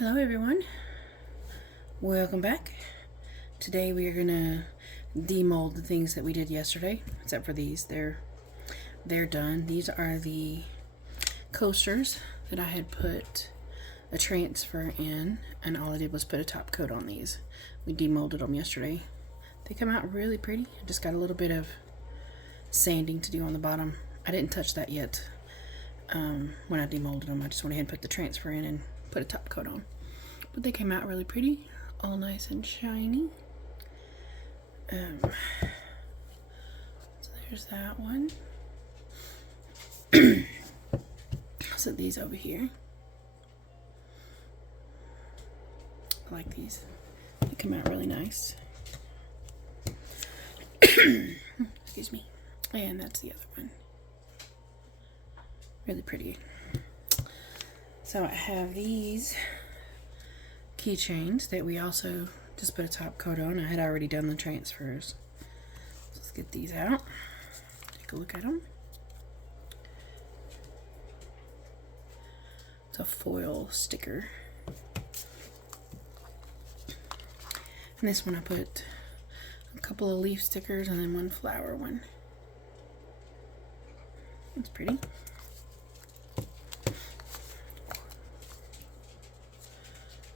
Hello everyone, welcome back. Today we are gonna demold the things that we did yesterday, except for these. They're done. These are the coasters that I had put a transfer in, and all I did was put a top coat on these. We demolded them yesterday. They come out really pretty. I just got a little bit of sanding to do on the bottom. I didn't touch that yet when I demolded them. I just went ahead and put the transfer in and put a top coat on. But they came out really pretty, all nice and shiny. So there's that one. I'll set these over here. I like these. They come out really nice. Excuse me. And that's the other one. Really pretty. So I have these keychains that we also just put a top coat on. I had already done the transfers. Let's get these out. Take a look at them. It's a foil sticker. And this one I put a couple of leaf stickers and then one flower one. It's pretty.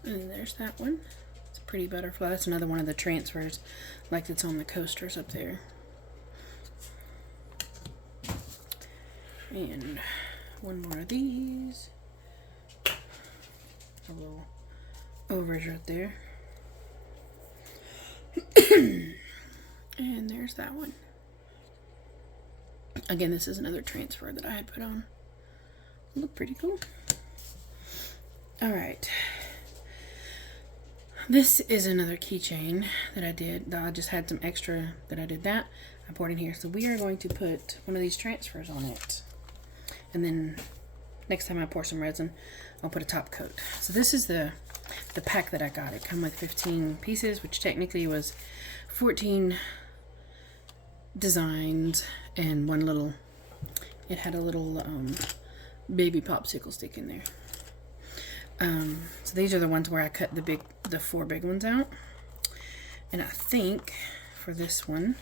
And there's that one. It's a pretty butterfly. That's another one of the transfers, like that's on the coasters up there. And one more of these. A little overs right there. And there's that one. Again, this is another transfer that I had put on. Look pretty cool. Alright. This is another keychain that I did. I just had some extra that I did that. I poured in here. So we are going to put one of these transfers on it. And then next time I pour some resin, I'll put a top coat. So this is the pack that I got. It came with 15 pieces, which technically was 14 designs and one little, it had a little baby popsicle stick in there. So these are the ones where I cut the four big ones out. And I think for this one,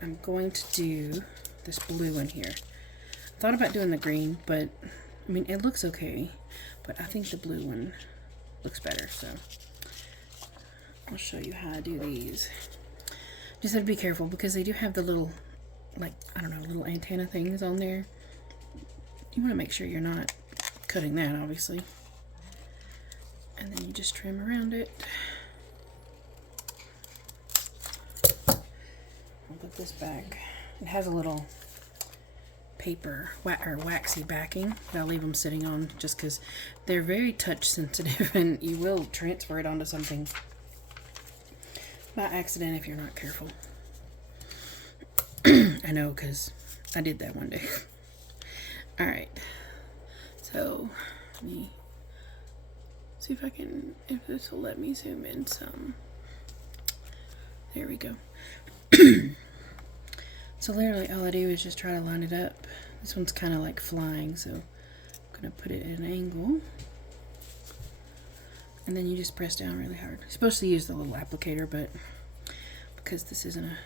I'm going to do this blue one here. I thought about doing the green, but I mean, it looks okay, but I think the blue one looks better. So I'll show you how I do these. Just have to be careful because they do have the little, like, I don't know, little antenna things on there. You want to make sure you're not cutting that, obviously. And then you just trim around it. I'll put this back. It has a little paper or waxy backing that I'll leave them sitting on just because they're very touch sensitive and you will transfer it onto something by accident if you're not careful. I know because I did that one day. Alright. So, let me see if this will let me zoom in some. There we go. So literally all I do is just try to line it up. This one's kind of like flying, so I'm going to put it at an angle. And then you just press down really hard. You're supposed to use the little applicator, but because this isn't a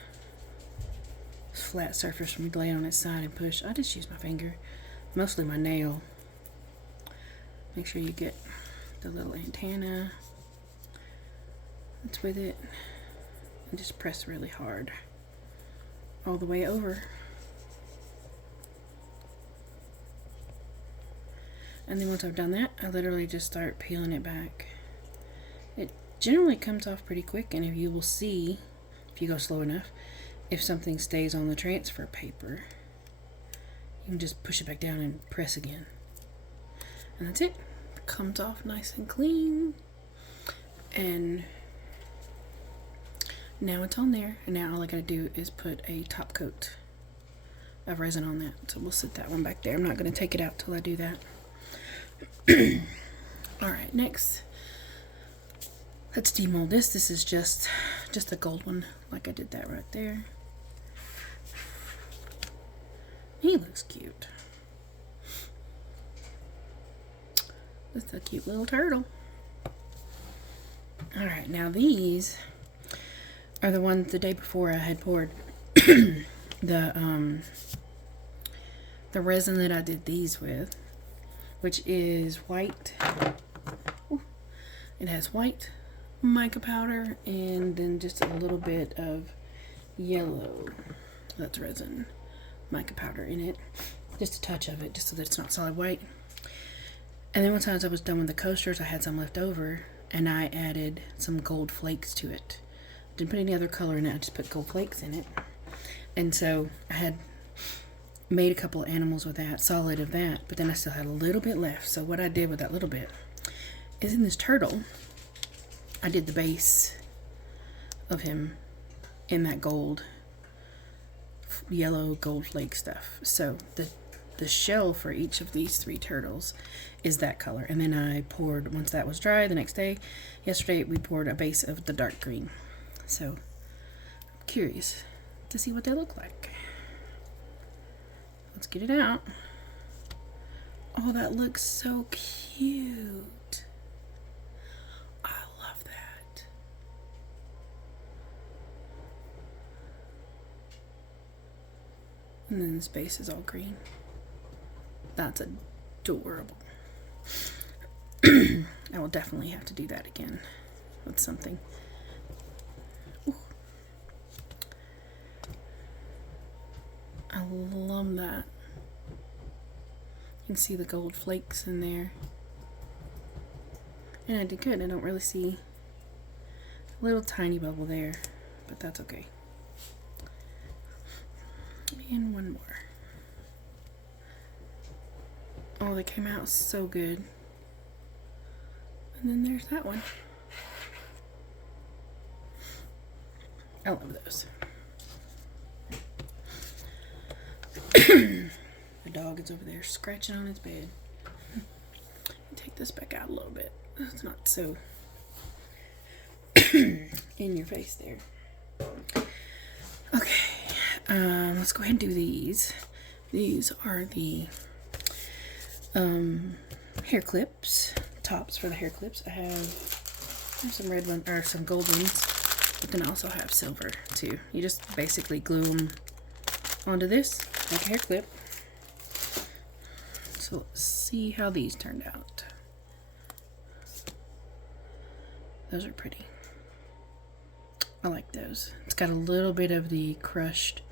flat surface for me to lay on its side and push, I just use my finger, mostly my nail. Make sure you get the little antenna that's with it and just press really hard all the way over. And then once I've done that, I literally just start peeling it back. It generally comes off pretty quick, and if you will see, if you go slow enough, if something stays on the transfer paper, you can just push it back down and press again. And that's it. It comes off nice and clean. And now it's on there, and now all I gotta do is put a top coat of resin on that. So we'll set that one back there. I'm not gonna take it out till I do that. Alright, next let's demold this. This is just a gold one, like I did that right there. He looks cute. That's a cute little turtle. Alright, now these are the ones the day before I had poured the resin that I did these with, which is white. Ooh. It has white mica powder and then just a little bit of yellow, that's resin, mica powder in it. Just a touch of it, just so that it's not solid white. And then once I was done with the coasters, I had some left over, and I added some gold flakes to it. Didn't put any other color in it, I just put gold flakes in it. And so I had made a couple of animals with that, solid of that, but then I still had a little bit left. So what I did with that little bit is in this turtle, I did the base of him in that gold, yellow gold flake stuff. So the shell for each of these 3 turtles is that color. And then I poured, once that was dry, the next day, yesterday, we poured a base of the dark green. So I'm curious to see what they look like. Let's get it out. Oh, that looks so cute. I love that. And then this base is all green. That's adorable. I will definitely have to do that again with something. Ooh. I love that. You can see the gold flakes in there. And I did good. I don't really see a little tiny bubble there, but that's okay. And one more. Oh, they came out so good. And then there's that one. I love those. The dog is over there scratching on his bed. Take this back out a little bit. It's not so in your face there. Okay, let's go ahead and do these. These are the hair clips, tops for the hair clips. I have some red ones, or some gold ones, but then I also have silver too. You just basically glue them onto this like a hair clip. So let's see how these turned out. Those are pretty. I like those. It's got a little bit of the crushed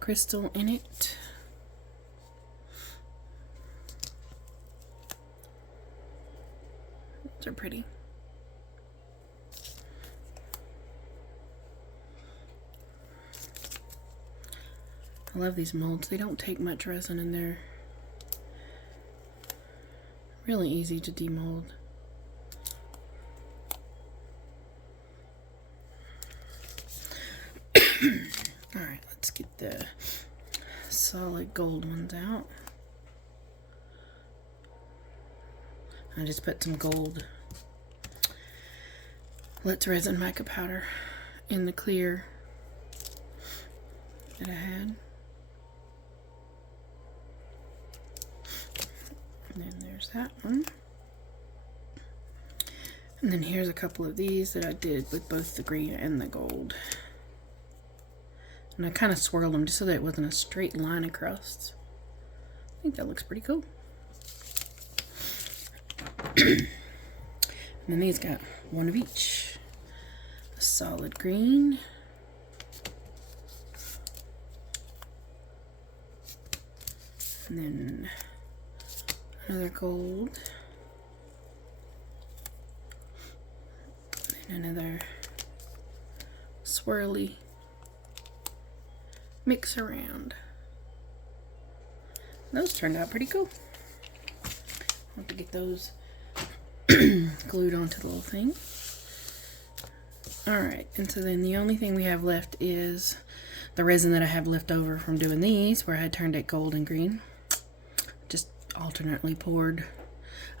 crystal in it. Those are pretty. I love these molds. They don't take much resin and they're really easy to demold. Alright, let's get the solid gold ones out. I just put some gold Let's resin mica powder in the clear that I had. And then there's that one. And then here's a couple of these that I did with both the green and the gold. And I kind of swirled them just so that it wasn't a straight line across. I think that looks pretty cool. And then these got one of each. A solid green. And then another gold. And another swirly mix around. Those turned out pretty cool. I'll have to get those glued onto the little thing. Alright, and so then the only thing we have left is the resin that I have left over from doing these, where I had turned it gold and green. Just alternately poured.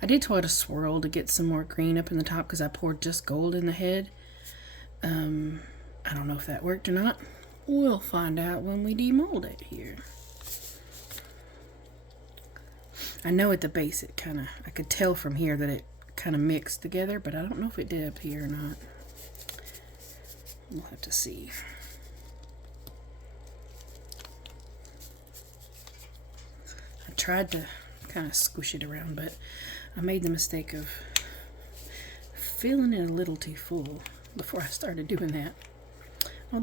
I did try to swirl to get some more green up in the top because I poured just gold in the head. I don't know if that worked or not. We'll find out when we demold it here. I know at the base it kind of, I could tell from here that it kind of mixed together, but I don't know if it did up here or not. We'll have to see. I tried to kind of squish it around, but I made the mistake of filling it a little too full before I started doing that. Well,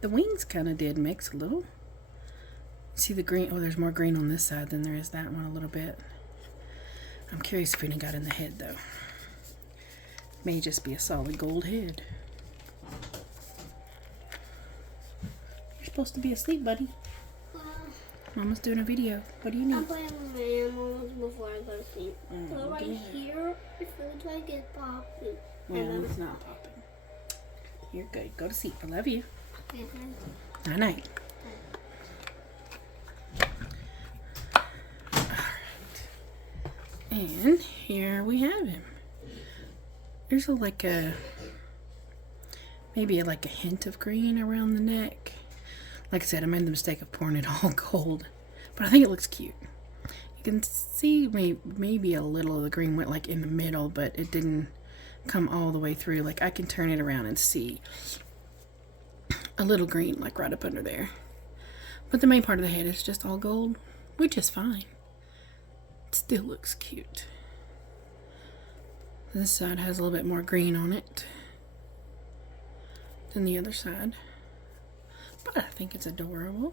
the wings kind of did mix a little. See the green? Oh, there's more green on this side than there is that one a little bit. I'm curious if it got in the head though. May just be a solid gold head. You're supposed to be asleep, buddy. Mama's doing a video. What do you need? I'm playing with my animals before I go to sleep. So right here, it feels like it's popping. Well, it's not popping. You're good. Go to sleep. I love you. Night night. And here we have him. There's maybe like a hint of green around the neck. Like I said, I made the mistake of pouring it all gold, but I think it looks cute. You can see maybe a little of the green went like in the middle, but it didn't come all the way through. Like I can turn it around and see a little green like right up under there. But the main part of the head is just all gold, which is fine. It still looks cute. This side has a little bit more green on it than the other side, but I think it's adorable.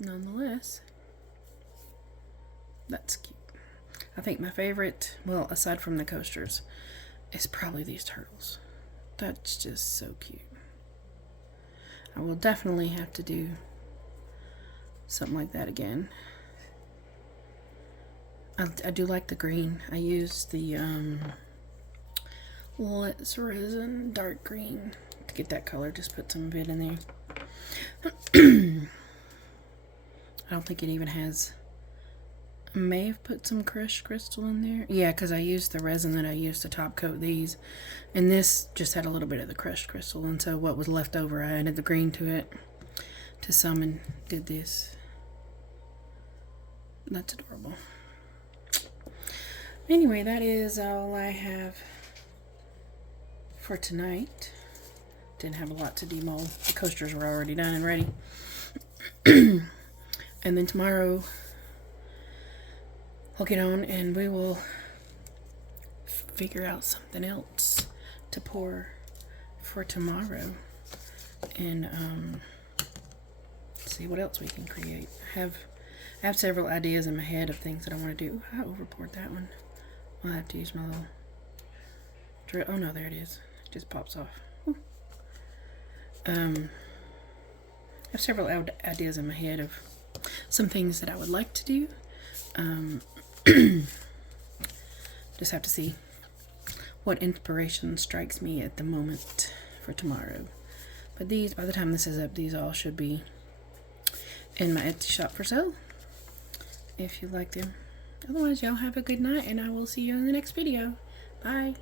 Nonetheless, that's cute. I think my favorite, well, aside from the coasters, is probably these turtles. That's just so cute. I will definitely have to do something like that again. I do like the green. I used the Let's Resin dark green to get that color. Just put some of it in there. I don't think it even has. I may have put some crushed crystal in there. Yeah, because I used the resin that I used to top coat these, and this just had a little bit of the crushed crystal, and so what was left over, I added the green to it to some and did this. That's adorable. Anyway, that is all I have for tonight. Didn't have a lot to demold. The coasters were already done and ready. And then tomorrow I'll get on and we will figure out something else to pour for tomorrow and see what else we can create. I have several ideas in my head of things that I want to do. I overpoured that one. I'll have to use my little drill. Oh no, there it is. It just pops off. Ooh. I have several ideas in my head of some things that I would like to do. Just have to see what inspiration strikes me at the moment for tomorrow. But these, by the time this is up, these all should be in my Etsy shop for sale, if you like them. Otherwise, y'all have a good night, and I will see you in the next video. Bye.